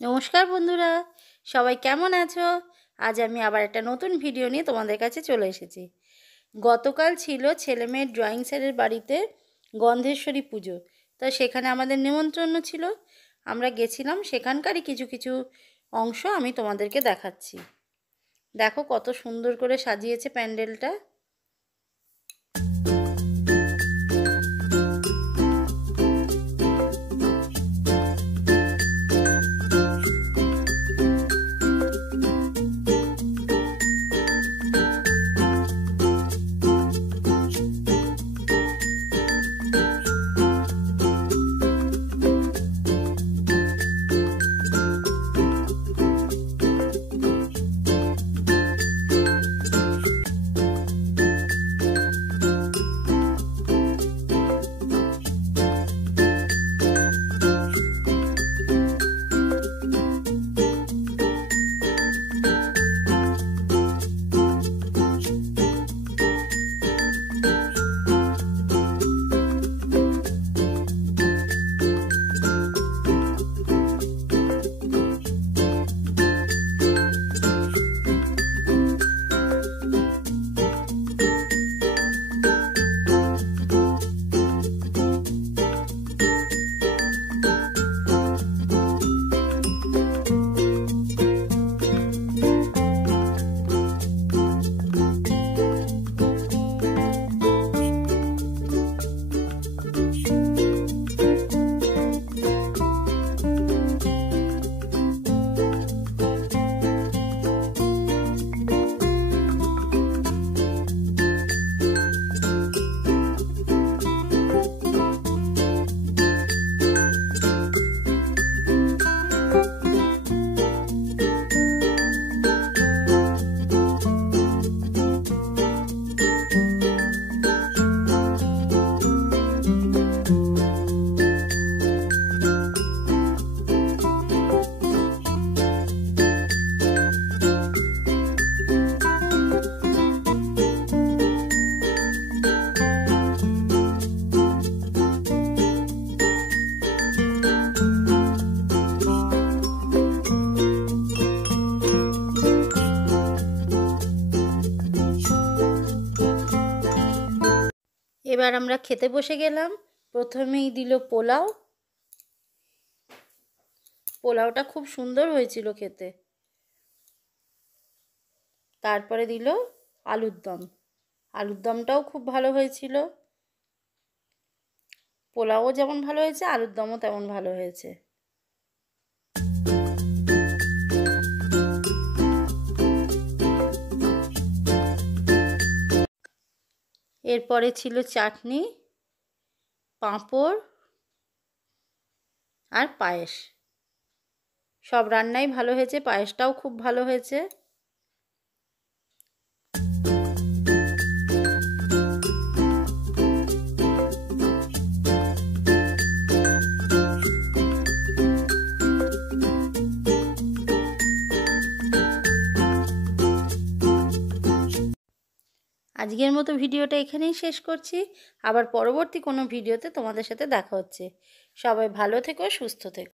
নমস্কার বন্ধুরা, সবাই কেমন আছো? আজ আমি আবার একটা নতুন ভিডিও নিয়ে তোমাদের কাছে চলে এসেছি। গতকাল ছিল ছেলেমেয়ের ড্রয়িং স্যারের বাড়িতে গন্ধেশ্বরী পুজো। তা সেখানে আমাদের নিমন্ত্রণ ছিল, আমরা গেছিলাম। সেখানকারই কিছু কিছু অংশ আমি তোমাদেরকে দেখাচ্ছি। দেখো কত সুন্দর করে সাজিয়েছে প্যান্ডেলটা। এবার আমরা খেতে বসে গেলাম। প্রথমেই দিল পোলাও। পোলাওটা খুব সুন্দর হয়েছিল খেতে। তারপরে দিল আলুর দম। আলুর দমটাও খুব ভালো হয়েছিল। পোলাওও যেমন ভালো হয়েছে, আলুর দমও তেমন ভালো হয়েছে। এরপরে ছিল চাটনি, পাঁপড় আর পায়েস। সব রান্নাই ভালো হয়েছে, পায়েসটাও খুব ভালো হয়েছে। আজকের মতো ভিডিওটা এখানেই শেষ করছি। আবার পরবর্তী কোনো ভিডিওতে তোমাদের সাথে দেখা হচ্ছে। সবাই ভালো থেকো, সুস্থ থেকো।